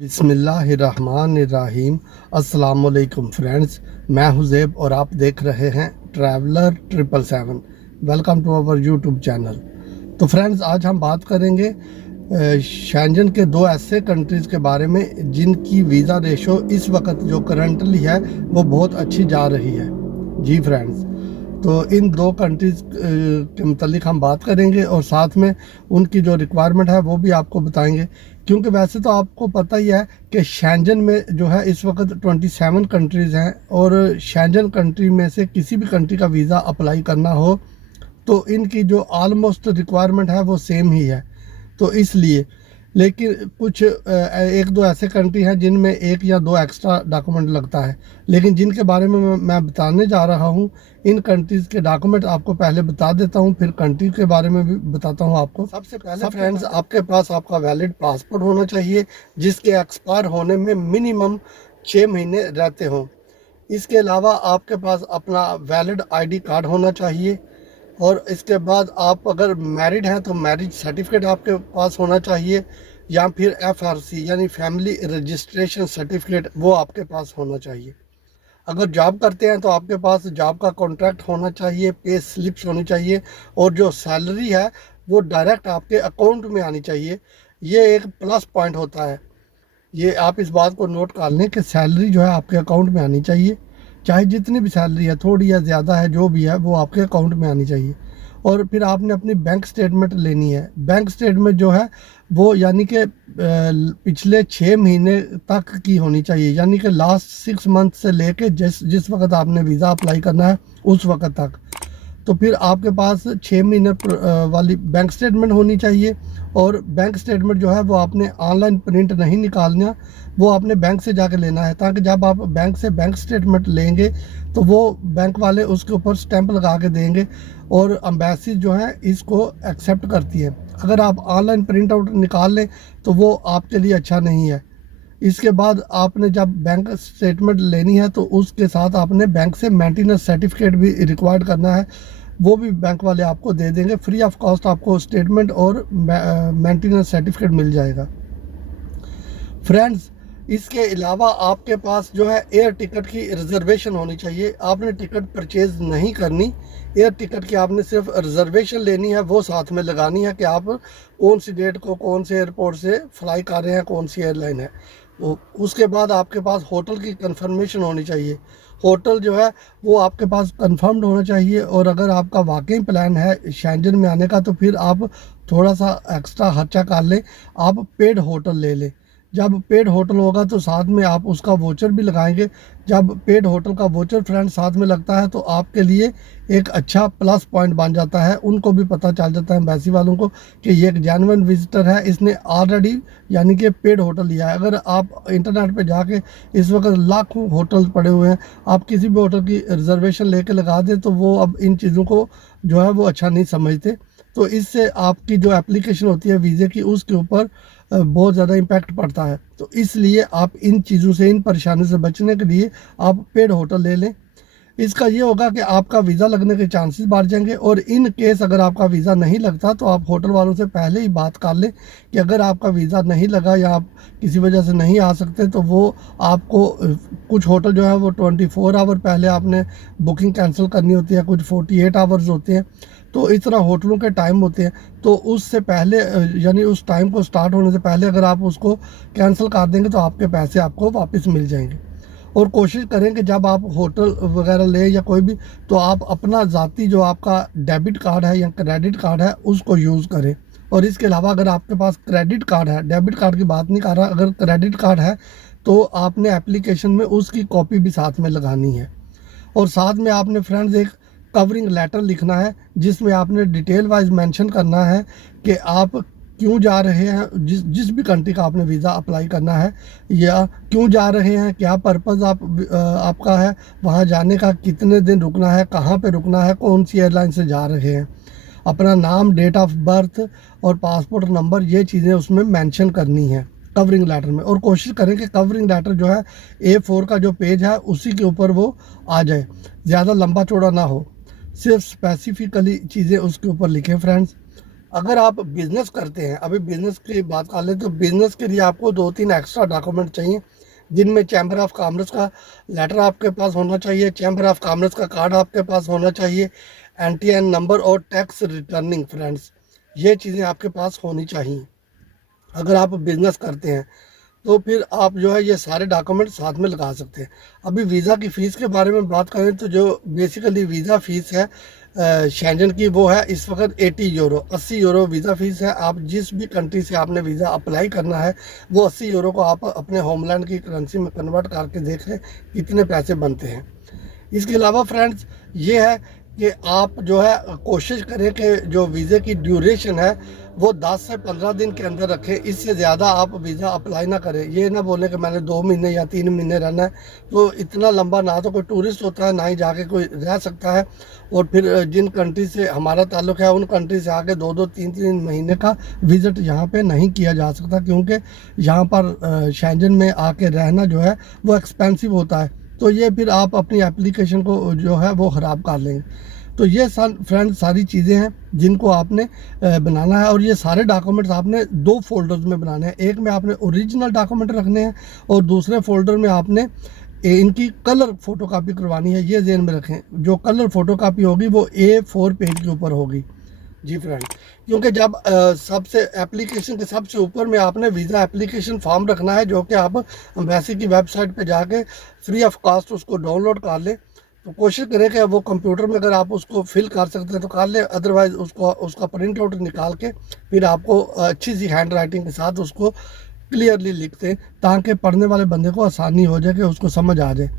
बिस्मिल्लाहिर्रहमानिर्रहीम। अस्सलामुअलैकुम फ्रेंड्स, मैं हुज़ैब और आप देख रहे हैं traveller 777। Welcome to our YouTube channel. तो फ्रेंड्स, आज हम बात करेंगे शेंजन के दो ऐसे कंट्रीज़ के बारे में जिनकी वीज़ा रेशो इस वक्त जो करंटली है वो बहुत अच्छी जा रही है। जी फ्रेंड्स, तो इन दो कंट्रीज़ के मतलब हम बात करेंगे और साथ में उनकी जो रिक्वायरमेंट है वो भी आपको बताएंगे। क्योंकि वैसे तो आपको पता ही है कि शेंजन में जो है इस वक्त 27 कंट्रीज़ हैं और शेंजन कंट्री में से किसी भी कंट्री का वीज़ा अप्लाई करना हो तो इनकी जो ऑलमोस्ट रिक्वायरमेंट है वो सेम ही है। तो इसलिए लेकिन कुछ एक दो ऐसे कंट्री हैं जिनमें एक या दो एक्स्ट्रा डॉक्यूमेंट लगता है, लेकिन जिनके बारे में मैं बताने जा रहा हूं, इन कंट्रीज़ के डॉक्यूमेंट आपको पहले बता देता हूं, फिर कंट्री के बारे में भी बताता हूं आपको। सबसे पहले फ्रेंड्स, आपके पास आपका वैलिड पासपोर्ट होना चाहिए जिसके एक्सपायर होने में मिनिमम 6 महीने रहते हों। इसके अलावा आपके पास अपना वैलिड ID कार्ड होना चाहिए और इसके बाद आप अगर मैरिड हैं तो मैरिज सर्टिफिकेट आपके पास होना चाहिए या फिर FRC यानी फैमिली रजिस्ट्रेशन सर्टिफिकेट वो आपके पास होना चाहिए। अगर जॉब करते हैं तो आपके पास जॉब का कॉन्ट्रैक्ट होना चाहिए, पे स्लिप्स होनी चाहिए और जो सैलरी है वो डायरेक्ट आपके अकाउंट में आनी चाहिए। ये एक प्लस पॉइंट होता है। ये आप इस बात को नोट कर लें कि सैलरी जो है आपके अकाउंट में आनी चाहिए, चाहे जितनी भी सैलरी है, थोड़ी या ज़्यादा है, जो भी है वो आपके अकाउंट में आनी चाहिए। और फिर आपने अपनी बैंक स्टेटमेंट लेनी है। बैंक स्टेटमेंट जो है वो यानी कि पिछले 6 महीने तक की होनी चाहिए, यानी कि लास्ट 6 मंथ से लेके जिस वक्त आपने वीज़ा अप्लाई करना है उस वक्त तक। तो फिर आपके पास 6 महीने वाली बैंक स्टेटमेंट होनी चाहिए। और बैंक स्टेटमेंट जो है वो आपने ऑनलाइन प्रिंट नहीं निकालना, वो आपने बैंक से जाके लेना है, ताकि जब आप बैंक से बैंक स्टेटमेंट लेंगे तो वो बैंक वाले उसके ऊपर स्टैंप लगा के देंगे और एम्बेसी जो है इसको एक्सेप्ट करती है। अगर आप ऑनलाइन प्रिंट आउट निकाल लें तो वो आपके लिए अच्छा नहीं है। इसके बाद आपने जब बैंक स्टेटमेंट लेनी है तो उसके साथ आपने बैंक से मेंटेनेंस सर्टिफिकेट भी रिक्वायर्ड करना है, वो भी बैंक वाले आपको दे देंगे। फ्री ऑफ कॉस्ट आपको स्टेटमेंट और मेंटेनेंस सर्टिफिकेट मिल जाएगा। फ्रेंड्स, इसके अलावा आपके पास जो है एयर टिकट की रिजर्वेशन होनी चाहिए। आपने टिकट परचेज नहीं करनी, एयर टिकट की आपने सिर्फ रिजर्वेशन लेनी है, वो साथ में लगानी है कि आप कौन सी डेट को कौन से एयरपोर्ट से फ्लाई कर रहे हैं, कौन सी एयरलाइन है। उसके बाद आपके पास होटल की कंफर्मेशन होनी चाहिए। होटल जो है वो आपके पास कंफर्म्ड होना चाहिए। और अगर आपका वाकई प्लान है शेंजन में आने का तो फिर आप थोड़ा सा एक्स्ट्रा खर्चा कर लें, आप पेड होटल ले लें। जब पेड होटल होगा तो साथ में आप उसका वोचर भी लगाएंगे। जब पेड होटल का वोचर फ्रेंड साथ में लगता है तो आपके लिए एक अच्छा प्लस पॉइंट बन जाता है। उनको भी पता चल जाता है एम्बेसी वालों को कि ये एक जेन्युइन विजिटर है, इसने ऑलरेडी यानी कि पेड होटल लिया है। अगर आप इंटरनेट पे जाके इस वक्त लाखों होटल पड़े हुए हैं, आप किसी भी होटल की रिजर्वेशन लेके लगा दें तो वो अब इन चीज़ों को जो है वो अच्छा नहीं समझते। तो इससे आपकी जो एप्लीकेशन होती है वीज़े की उसके ऊपर बहुत ज़्यादा इम्पैक्ट पड़ता है। तो इसलिए आप इन चीज़ों से, इन परेशानी से बचने के लिए आप पेड होटल ले लें। इसका ये होगा कि आपका वीज़ा लगने के चांसेस बढ़ जाएंगे। और इन केस अगर आपका वीज़ा नहीं लगता तो आप होटल वालों से पहले ही बात कर लें कि अगर आपका वीज़ा नहीं लगा या आप किसी वजह से नहीं आ सकते तो वो आपको कुछ होटल जो है वो 24 आवर पहले आपने बुकिंग कैंसिल करनी होती है, कुछ 48 आवर्स होते हैं। तो इस तरह होटलों के टाइम होते हैं, तो उससे पहले यानी उस टाइम को स्टार्ट होने से पहले अगर आप उसको कैंसिल कर देंगे तो आपके पैसे आपको वापस मिल जाएंगे। और कोशिश करें कि जब आप होटल वगैरह लें या कोई भी, तो आप अपना ज़ाती जो आपका डेबिट कार्ड है या क्रेडिट कार्ड है उसको यूज़ करें। और इसके अलावा अगर आपके पास क्रेडिट कार्ड है, डेबिट कार्ड की बात नहीं कर रहा, अगर क्रेडिट कार्ड है तो आपने एप्लीकेशन में उसकी कॉपी भी साथ में लगानी है। और साथ में आपने फ्रेंड्स एक कवरिंग लेटर लिखना है जिसमें आपने डिटेल वाइज मेंशन करना है कि आप क्यों जा रहे हैं, जिस भी कंट्री का आपने वीज़ा अप्लाई करना है, या क्यों जा रहे हैं, क्या पर्पज़ आपका है, वहाँ जाने का कितने दिन रुकना है, कहाँ पे रुकना है, कौन सी एयरलाइन से जा रहे हैं, अपना नाम, डेट ऑफ बर्थ और पासपोर्ट नंबर, ये चीज़ें उसमें मेंशन करनी है कवरिंग लेटर में। और कोशिश करें कि कवरिंग लेटर जो है A4 का जो पेज है उसी के ऊपर वो आ जाए, ज़्यादा लंबा चौड़ा ना हो, सिर्फ स्पेसिफिकली चीज़ें उसके ऊपर लिखें फ्रेंड्स। अगर आप बिज़नेस करते हैं, अभी बिज़नेस की बात कर लें तो बिज़नेस के लिए आपको 2-3 एक्स्ट्रा डॉक्यूमेंट चाहिए, जिनमें चैम्बर ऑफ कॉमर्स का लेटर आपके पास होना चाहिए, चैम्बर ऑफ कॉमर्स का कार्ड आपके पास होना चाहिए, एनटीएन नंबर और टैक्स रिटर्निंग फ्रेंड्स, ये चीज़ें आपके पास होनी चाहिए अगर आप बिज़नेस करते हैं। तो फिर आप जो है ये सारे डॉक्यूमेंट साथ में लगा सकते हैं। अभी वीज़ा की फ़ीस के बारे में बात करें तो जो बेसिकली वीज़ा फ़ीस है शेंजन की, वो है इस वक्त 80 यूरो, 80 यूरो वीज़ा फ़ीस है। आप जिस भी कंट्री से आपने वीज़ा अप्लाई करना है वो 80 यूरो को आप अपने होमलैंड की करेंसी में कन्वर्ट करके देख लें कितने पैसे बनते हैं। इसके अलावा फ्रेंड्स ये है कि आप जो है कोशिश करें कि जो वीज़े की ड्यूरेशन है वो 10 से 15 दिन के अंदर रखें। इससे ज़्यादा आप वीज़ा अप्लाई ना करें। ये ना बोलें कि मैंने 2 महीने या 3 महीने रहना है, तो इतना लंबा ना तो कोई टूरिस्ट होता है, ना ही जाके कोई रह सकता है। और फिर जिन कंट्री से हमारा ताल्लुक़ है उन कंट्री से आके 2-2 3-3 महीने का विज़िट यहाँ पे नहीं किया जा सकता, क्योंकि यहाँ पर शेंजन में आके रहना जो है वो एक्सपेंसिव होता है। तो ये फिर आप अपनी एप्लीकेशन को जो है वो ख़राब कर लेंगे। तो ये फ्रेंड्स सारी चीज़ें हैं जिनको आपने बनाना है, और ये सारे डॉक्यूमेंट्स आपने 2 फ़ोल्डर्स में बनाने हैं। एक में आपने ओरिजिनल डॉक्यूमेंट रखने हैं और दूसरे फ़ोल्डर में आपने इनकी कलर फ़ोटोकॉपी करवानी है। ये ज़हन में रखें, जो कलर फ़ोटोकॉपी होगी वो A4 पेज के ऊपर होगी। जी फ्रेंड, क्योंकि जब सबसे एप्लीकेशन के सबसे ऊपर में आपने वीज़ा एप्लीकेशन फॉर्म रखना है, जो कि आप एम्बेसी की वेबसाइट पे जाके फ्री ऑफ कॉस्ट उसको डाउनलोड कर लें। तो कोशिश करें कि वो कंप्यूटर में अगर आप उसको फिल कर सकते हैं तो कर लें, अदरवाइज़ उसको उसका प्रिंट आउट निकाल के फिर आपको अच्छी सी हैंड राइटिंग के साथ उसको क्लियरली लिखते, ताकि पढ़ने वाले बंदे को आसानी हो जाए कि उसको समझ आ जाए।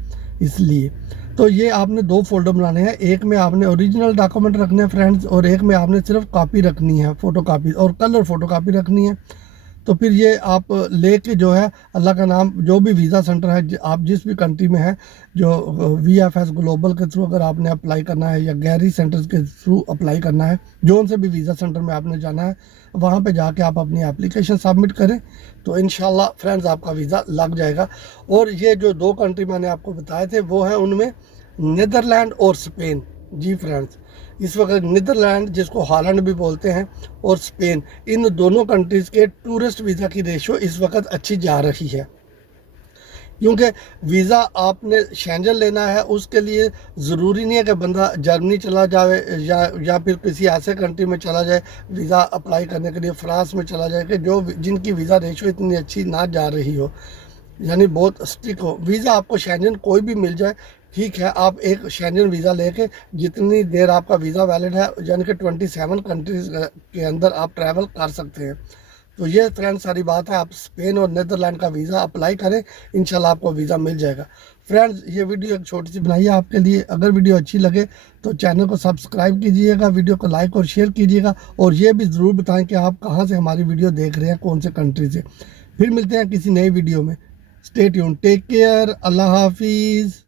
इसलिए तो ये आपने 2 फ़ोल्डर बनाने हैं। एक में आपने ओरिजिनल डॉक्यूमेंट रखने हैं फ्रेंड्स, और एक में आपने सिर्फ कॉपी रखनी है, फ़ोटोकॉपी और कलर फ़ोटोकॉपी रखनी है। तो फिर ये आप लेके जो है अल्लाह का नाम, जो भी वीज़ा सेंटर है आप जिस भी कंट्री में है, जो VFS ग्लोबल के थ्रू अगर आपने अप्लाई करना है या गैरी सेंटर्स के थ्रू अप्लाई करना है, जो उनसे भी वीज़ा सेंटर में आपने जाना है, वहाँ पे जाके आप अपनी एप्लीकेशन सबमिट करें तो इंशाल्लाह फ्रेंड्स आपका वीज़ा लग जाएगा। और ये जो 2 कंट्री मैंने आपको बताए थे वो हैं उनमें नीदरलैंड और स्पेन। जी फ्रेंड्स, इस वक्त नीदरलैंड जिसको हॉलैंड भी बोलते हैं और स्पेन, इन दोनों कंट्रीज़ के टूरिस्ट वीज़ा की रेशो इस वक्त अच्छी जा रही है, क्योंकि वीज़ा आपने शेंजन लेना है उसके लिए ज़रूरी नहीं है कि बंदा जर्मनी चला जाए या फिर किसी ऐसे कंट्री में चला जाए वीज़ा अप्लाई करने के लिए, फ्रांस में चला जाए कि जो जिनकी वीज़ा रेशो इतनी अच्छी ना जा रही हो, यानी बहुत स्ट्रिक्ट हो। वीज़ा आपको शेंजन कोई भी मिल जाए, ठीक है, आप एक शेंजन वीज़ा लेके जितनी देर आपका वीज़ा वैलिड है, यानी कि 27 कंट्रीज़ के अंदर आप ट्रैवल कर सकते हैं। तो ये फ्रेंड्स सारी बात है, आप स्पेन और नीदरलैंड का वीज़ा अप्लाई करें, इंशाल्लाह आपको वीज़ा मिल जाएगा। फ्रेंड्स ये वीडियो एक छोटी सी बनाई है आपके लिए। अगर वीडियो अच्छी लगे तो चैनल को सब्सक्राइब कीजिएगा, वीडियो को लाइक और शेयर कीजिएगा, और ये भी ज़रूर बताएं कि आप कहाँ से हमारी वीडियो देख रहे हैं, कौन से कंट्री से। फिर मिलते हैं किसी नई वीडियो में। स्टे ट्यून्ड, टेक केयर, अल्लाह हाफिज़।